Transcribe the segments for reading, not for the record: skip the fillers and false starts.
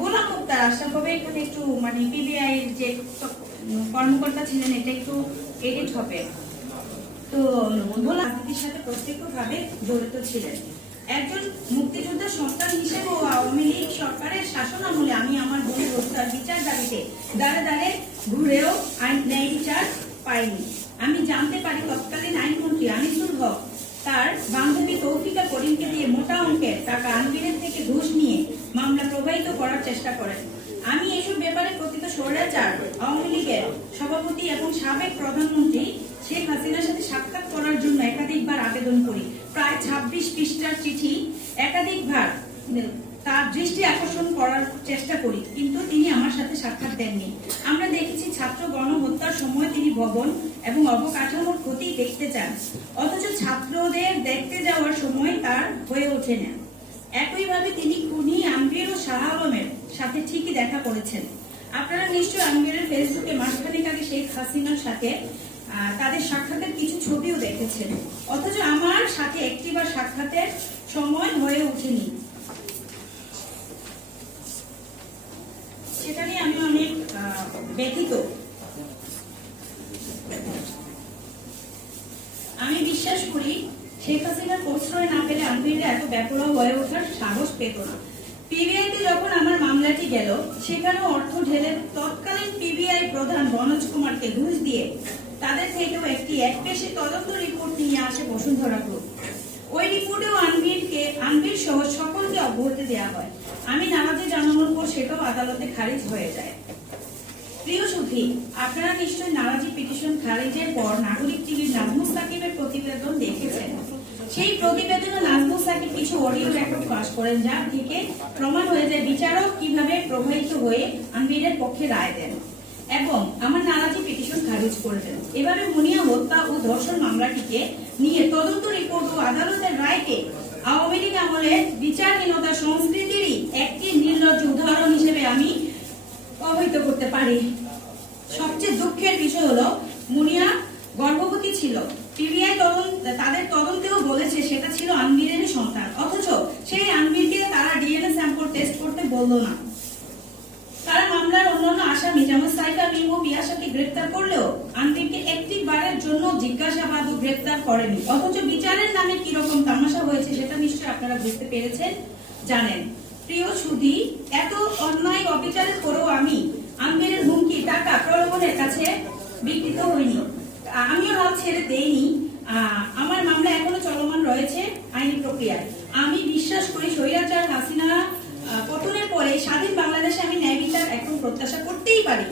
গোলাম মুক্তার আশরাফ হবে এখানে একটু মানে পিবিআই যে কর্মকর্তা ছিলেন এটা একটু এডিট হবে। তো রাজনীতির সাথে প্রত্যক্ষভাবে জড়িত ছিলেন। একজন মুক্তিযোদ্ধার সন্তান হিসেবে ও আওয়ামী লীগ সরকারের শাসন আমলে আমি আমার বোনের হত্যার বিচার দাবিতে দাঁড়ে দাঁড়ে ঘুরেও ন্যায় বিচার পাইনি। আমি জানতে পারি তৎকালীন আইনমন্ত্রী আনিসুল হক তার বান্ধবী তৌফিকা করিমকে দিয়ে মোটা অঙ্কের টাকা আনবিরের থেকে ঘুষ নিয়ে মামলা প্রবাহিত করার চেষ্টা করেন। আমি এসব ব্যাপারে কথিত স্বৈরাচার আওয়ামী লীগের সভাপতি এবং সাবেক প্রধানমন্ত্রী শেখ হাসিনার সাথে সাক্ষাৎ করার জন্য একাধিকবার আবেদন করি। প্রায় 26 পৃষ্ঠার চিঠি একাধিকবার তার দৃষ্টি আকর্ষণ করার চেষ্টা করি, কিন্তু তিনি আমার সাথে সাক্ষাৎ দেননি। আমরা দেখেছি ছাত্র গণহত্যার সময় তিনি ভবন এবং অবকাঠামোর ক্ষতি দেখতে চান, অথচ ছাত্রদের দেখতে যাওয়ার সময় তার হয়ে ওঠে না। একইভাবে তিনি খুনি আনবির ও শাহ আলমের সাথে ঠিকই দেখা করেছেন। আপনারা নিশ্চয়ই আনবিরের ফেসবুকে মাসখানেক আগে শেখ হাসিনার সাথে তাদের সাক্ষাতের কিছু ছবিও দেখেছেন, অথচ আমার সাথে একটিবার সাক্ষাতের সময় হয়ে ওঠেনি। সেটা নিয়ে আমি অনেক ব্যথিত। আমি বিশ্বাস করি শেখ হাসিনার প্রশ্রয় না পেলে আনবিররা এত ব্যাপক হয়ে ওঠার সাহস পেত না। পিবিআইতে যখন আমার মামলাটি গেল, সেখানেও অর্থ ঢেলে তৎকালীন পিবিআই প্রধান মনোজ কুমারকে ঘুষ দিয়ে তাদের থেকেও একটি একপেশে তদন্ত রিপোর্ট নিয়ে আসে বসুন্ধরা গ্রুপ। ওই রিপোর্টেও আনবির সহ সকলকে অব্যাহতি দেওয়া হয়। আমি নারাজি জানানোর পর সেটাও আদালতে খারিজ হয়ে যায়। প্রিয় সুধী, আপনারা নিশ্চয়ই নারাজি পিটিশন খারিজের পর নাগরিক টিভির নাজমুস সাকিবের প্রতিবেদন দেখেছেন। সেই প্রতিবেদনে নাজমুস সাকিব কিছু অডিও রেকর্ড ফাঁস করেন, যার থেকে প্রমাণ হয়ে যায় বিচারক কিভাবে প্রভাবিত হয়ে আনবিরের পক্ষে রায় দেন এবং আমার নারাজি পিটিশন খারিজ করে দেন। এভাবে মুনিয়া হত্যা ও ধর্ষণ মামলাটিকে নিয়ে তদন্ত রিপোর্ট ও আদালতের রায়কে আওয়ামী লীগ আমলে বিচারহীনতা সংস্কৃতিরই একটি নির্লজ্জ উদাহরণ হিসেবে আমি অবহিত করতে পারি। সবচেয়ে দুঃখের বিষয় হলো মুনিয়া গর্ভবতী ছিল। পিবিআই তাদের তদন্তেও বলেছে সেটা ছিল আনবিরের সন্তান, অথচ সেই আনবিরকে তারা ডিএনএ স্যাম্পল টেস্ট করতে বলল না। তারা মামলার অন্যান্য আসামি যেমন সাইফা মিমু পিয়াসাকে গ্রেফতার করলেও আনবিরকে একটি বারের জন্য জিজ্ঞাসাবাদ ও গ্রেফতার করেনি। অথচ বিচারের নামে কি রকম তামাশা হয়েছে সেটা নিশ্চয়ই আপনারা বুঝতে পেরেছেন, জানেন। প্রিয় সুধী, এত অন্যায় অবিচারের পরেও আমি আনবিরের হুমকি, টাকা প্রলোভনের কাছে বিকৃত হইনি। আমিও হাল ছেড়ে দেইনি। আমার মামলা এখনো চলমান রয়েছে আইনি প্রক্রিয়ায়। আমি বিশ্বাস করি স্বৈরাচার হাসিনা পতনের পরে স্বাধীন বাংলাদেশে আমি ন্যায় বিচার এখন প্রত্যাশা করতেই পারি।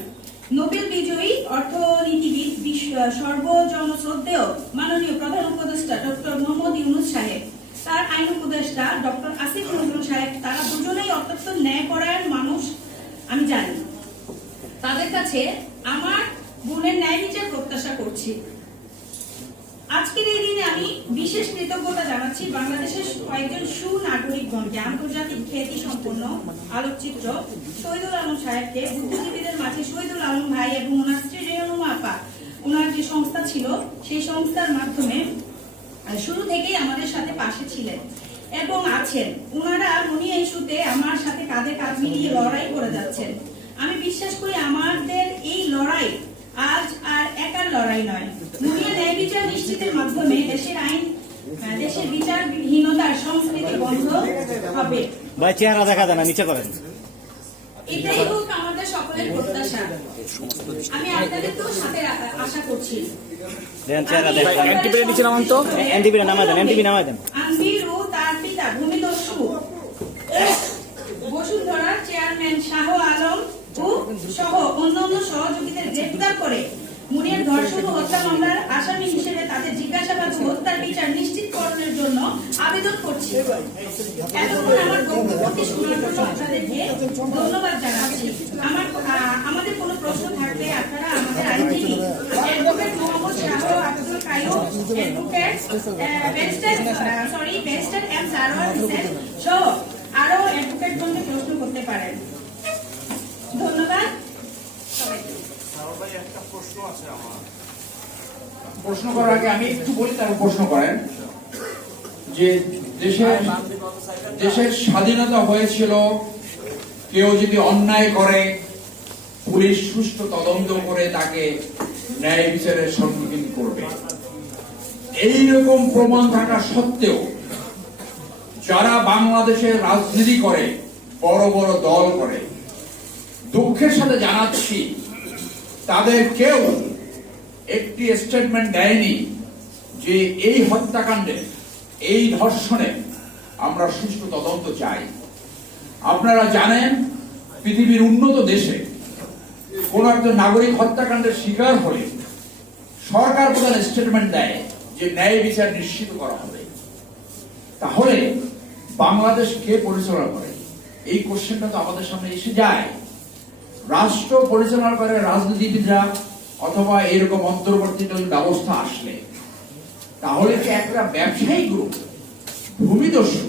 নোবেল বিজয়ী অর্থনীতিবিদ সর্বজনশ্রদ্ধেয় মাননীয় প্রধান উপদেষ্টা ডক্টর মোহাম্মদ ইউনূস সাহেব, তার আইন উপদেষ্টা ডক্টর আসিফ নজরুল সাহেব, তারা দুজনেই অত্যন্ত ন্যায়পরায়ণ মানুষ আমি জানি। তাদের কাছে আমার বোনের ন্যায় বিচার প্রত্যাশা করছি। আজকের এই দিনে আমি বিশেষ কৃতজ্ঞতা জানাচ্ছি বাংলাদেশের কয়েকজন সুনাগরিকগণকে, আন্তর্জাতিক খ্যাতি সম্পন্ন আলোকচিত্র শহীদুল আলম সাহেবকে, বুদ্ধিজীবীদের মাঝে শহীদুল আলম ভাই এবং ওনার স্ত্রী রেহনুমা আপা, ওনার যে সংস্থা ছিল সেই সংস্থার মাধ্যমে শুরু থেকেই আমাদের সাথে পাশে ছিলেন এবং আছেন। ওনারা মুনিয়া ইস্যুতে আমার সাথে কাঁধে কাঁধ মিলিয়ে লড়াই করে যাচ্ছেন। আমি বিশ্বাস করি আমাদের এই লড়াই আজ আর একার লড়াই নয়। মুনিয়া ন্যায় বিচার নিশ্চিতের মাধ্যমে দেশের বিচারহীনতার সংস্কৃতি বন্ধ হবে। ভাই চেহারা দেখা যায় না, নিচে করেন। এটাই হোক আমাদের সকলের প্রত্যাশা। আমি আপনাদের তো সাথে আশা করছি। আনবির ও তার পিতা ভূমিদস্যু বসুন্ধরার চেয়ারম্যান শাহ আলম ও সহ অন্যান্য সহযোগীদের গ্রেফতার করে মুনিয়ার ধর্ষণ ও হত্যা মামলার আসামি হিসেবে তাদের জিজ্ঞাসাবাদ ও হত্যার বিচার নিশ্চিতকরণের জন্য আবেদন করছি। এতক্ষণ আমার বক্তব্যটি শোনার জন্য আপনাদেরকে ধন্যবাদ জানাচ্ছি। আমাদের কোনো প্রশ্ন থাকলে আপনারা আমাদের আইনজীবী advocate Mohammad Shah Abdul Kaiyum, advocate barrister M Sarwar Hossain সহ আরো অ্যাডভোকেটগণকে প্রশ্ন করতে পারেন। ধন্যবাদ সবাইকে। একটা প্রশ্ন আছে আমার। প্রশ্ন করার আগে আমি একটু বলি, তারপর প্রশ্ন করেন। যে দেশের স্বাধীনতা হয়েছিল কেউ যদি অন্যায় করে পুলিশ সুষ্ঠু তদন্ত করে তাকে ন্যায় বিচারের সম্মুখীন করবে। এইরকম প্রমাণ থাকা সত্ত্বেও যারা বাংলাদেশের রাজনীতি করে, বড় বড় দল করে, দুঃখের সাথে জানাচ্ছি তাদের কেউ একটি স্টেটমেন্ট দেয়নি যে এই হত্যাকাণ্ডে, এই ধর্ষণে আমরা সুষ্ঠু তদন্ত চাই। আপনারা জানেন পৃথিবীর উন্নত দেশে কোন একজন নাগরিক হত্যাকাণ্ডের শিকার হলে সরকার প্রধান স্টেটমেন্ট দেয় যে ন্যায় বিচার নিশ্চিত করা হবে। তাহলে বাংলাদেশ কে পরিচালনা করে? এই কোশ্চেনটা তো আমাদের সামনে এসে যায়। রাষ্ট্র পরিচালনা করে রাজনীতিবিদরা অথবা এরকম অন্তর্বর্তীকালীন ব্যবস্থা আসলে, তাহলে কি একটা ব্যবসায়ী গ্রুপ, ভূমিদস্যু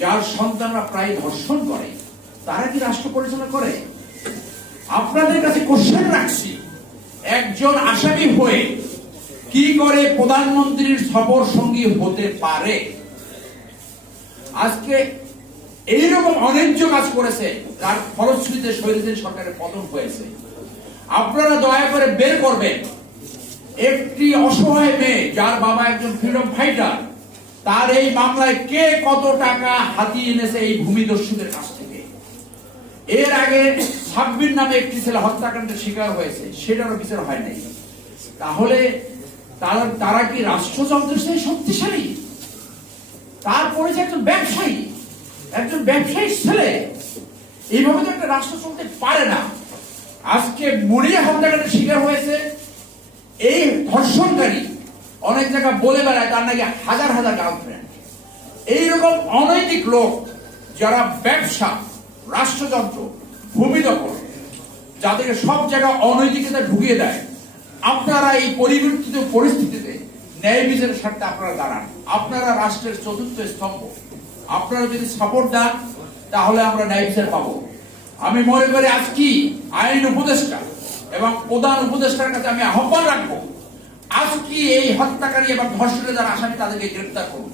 যার সন্তানরা প্রায় ধর্ষণ করে, তারা কি রাষ্ট্র পরিচালনা করে? আপনাদের কাছে কোশ্চেন রাখছি, একজন আসামি হয়ে কি করে প্রধানমন্ত্রীর সফর সঙ্গী হতে পারে? আজকে এইরকম অন্যায্য কাজ করেছে, তার ফলশ্রুতিতে শহীদ সরকারের পতন হয়েছে। আপনারা দয়া করে বের করবেন একটি অসহায় মেয়ে যার বাবা একজন ফ্রিডম ফাইটার, তার এই মামলায় কে কত টাকা হাতিয়ে এনেছে এই ভূমিদস্যুদের কাছ থেকে। এর আগে সাব্বির নামে একটি ছেলে হত্যাকাণ্ডের শিকার হয়েছে, সেটারও বিচার হয় নাই। তাহলে তারা কি রাষ্ট্রযন্ত্রের সেই শক্তিশালী? তারপরে যে একজন ব্যবসায়ী ছেলে, এইভাবে তো একটা রাষ্ট্র চলতে পারে না। আজকে মরিয়া হত্যাকাণ্ডের শিকার হয়েছে এই ধর্ষণকারী, অনেক জায়গা বলে বেড়ায় তার নাকি হাজার হাজার গার্লফ্রেন্ড। এইরকম অনৈতিক লোক যারা ব্যবসা, রাষ্ট্রযন্ত্র, ভূমি দখল, যাদেরকে সব জায়গা অনৈতিকতা ঢুকিয়ে দেয়, আপনারা এই পরিবর্তিত পরিস্থিতিতে ন্যায় বিচারের স্বার্থে আপনারা দাঁড়ান। আপনারা রাষ্ট্রের চতুর্থ স্তম্ভ, আপনারা যদি সাপোর্ট দেন তাহলে আমরা ন্যায় বিচার পাবো। আমি মনে করি আজকে আইন উপদেষ্টা এবং প্রধান উপদেষ্টার কাছে আমি আহ্বান রাখবো, আজকে এই হত্যাকারী এবং ধর্ষণের যারা আসামি তাদেরকে গ্রেফতার করুন।